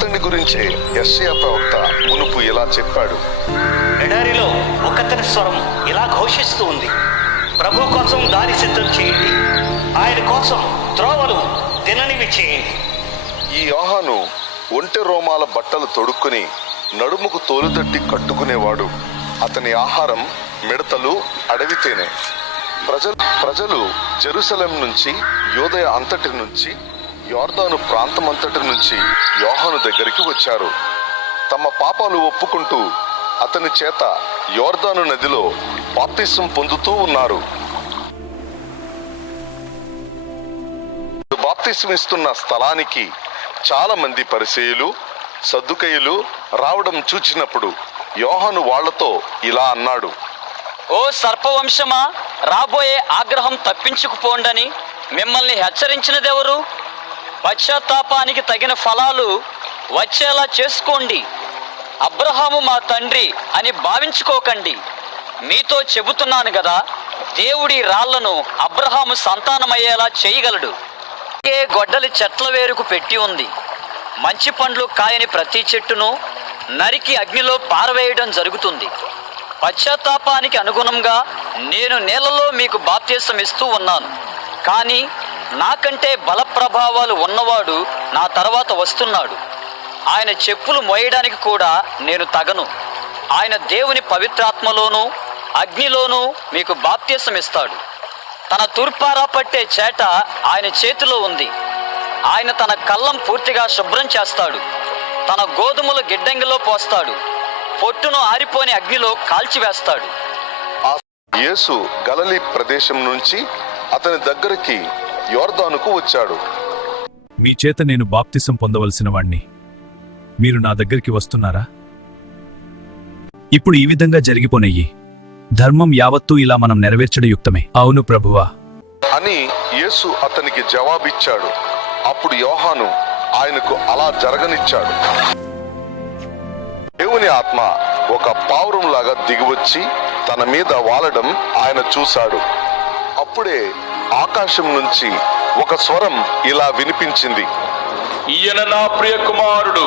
అతని గురించే యెషయా ప్రవక్త మునుపు ఇలా చెప్పాడు. ఎడారిలో ఒకతని స్వరం ఇలా ఘోషిస్తూ ఉంది, ప్రభు కోసం దారి సిద్ధం చేయండి, ఆయన కోసం త్రోవలు తిననివి చేయండి. ఈ యోహాను ఒంటె రోమాల బట్టలు తొడుక్కుని నడుముకు తోలుదట్టి కట్టుకునేవాడు. అతని ఆహారం మిడతలు, అడవి తేనె. ప్రజలు జెరూసలేం నుంచి, యూదయ అంతటి నుంచి, యొర్దాను ప్రాంతమంతటి నుంచి యోహాను దగ్గరికి వచ్చారు. తమ పాపాలు ఒప్పుకుంటూ అతని చేత యొర్దాను నదిలో బాప్తిసం పొందుతూ ఉన్నారు. బాప్తిసం ఇస్తున్న స్థలానికి చాలా మంది పరిసయ్యులు, సద్దుకయ్యులు రావడం చూచినప్పుడు యోహాను వాళ్లతో ఇలా అన్నాడు. ఓ సర్పవంశమా, రాబోయే ఆగ్రహం తప్పించుకుపోండని మిమ్మల్ని హెచ్చరించినదెవరు? పశ్చాత్తాపానికి తగిన ఫలాలు వచ్చేలా చేసుకోండి. అబ్రహాము మా తండ్రి అని భావించుకోకండి. మీతో చెబుతున్నాను కదా, దేవుడి రాళ్లను అబ్రహాము సంతానమయ్యేలా చేయగలడు. గొడ్డలి చెట్ల వేరుకు పెట్టి ఉంది. మంచి పండ్లు కాయని ప్రతి చెట్టును నరికి అగ్నిలో పారవేయడం జరుగుతుంది. పశ్చాత్తాపానికి అనుగుణంగా నేను నేలలో మీకు బాప్తిసం ఇస్తూ ఉన్నాను. కానీ నాకంటే బల ప్రభావాలు ఉన్నవాడు నా తర్వాత వస్తున్నాడు. ఆయన చెప్పులు మోయడానికి కూడా నేను తగను. ఆయన దేవుని పవిత్రాత్మలోనూ అగ్నిలోనూ మీకు బాప్తిసం ఇస్తాడు. తన తూర్పారా పట్టే చేట ఆయన చేతిలో ఉంది. ఆయన తన కళ్ళం పూర్తిగా శుభ్రం చేస్తాడు. తన గోధుమలు గిడ్డంగిలో పోస్తాడు. పొట్టును ఆరిపోని అగ్నిలో కాల్చివేస్తాడు. యేసు గలిలీ ప్రదేశం నుంచి అతని దగ్గరికి యొర్దానుకు వచ్చాడు. మీ చేత నేను బాప్తిసం పొందవలసిన వాణ్ణి, మీరు నా దగ్గరికి వస్తున్నారా? ఇప్పుడు ఈ విధంగా జరిగిపోనయ్యి. ధర్మం యావత్తూ ఇలా మనం నెరవేర్చడం యుక్తమే. అవును ప్రభువా అని యేసు అతనికి జవాబిచ్చాడు. అప్పుడు యోహాను ఆయనకు అలా జరగనిచ్చాడు. దేవుని ఆత్మ ఒక పావురంలాగా దిగివచ్చి తన మీద వాలడం ఆయన చూశాడు. అప్పుడే ఆకాశం నుంచి ఒక స్వరం ఇలా వినిపించింది. ఈయన నా ప్రియ కుమారుడు,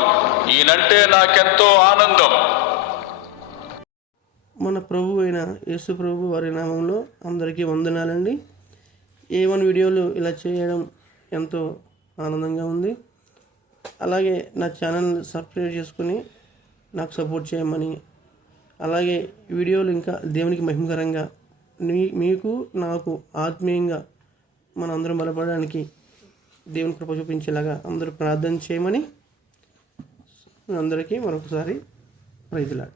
ఈయనంటే నాకెంతో ఆనందం. మన ప్రభు అయిన యేసు ప్రభు వారి నామంలో అందరికీ వందనాలండి. A1 వీడియోలు ఇలా చేయడం ఎంతో ఆనందంగా ఉంది. అలాగే నా ఛానల్ సబ్స్క్రైబ్ చేసుకుని నాకు సపోర్ట్ చేయమని, అలాగే వీడియోలు ఇంకా దేవునికి మహిమకరంగా మీకు నాకు ఆత్మీయంగా మన అందరం బలపడడానికి దేవుని కృప చూపించేలాగా అందరూ ప్రార్థన చేయమని అందరికీ మరొకసారి ప్రైజ్ లార్డ్.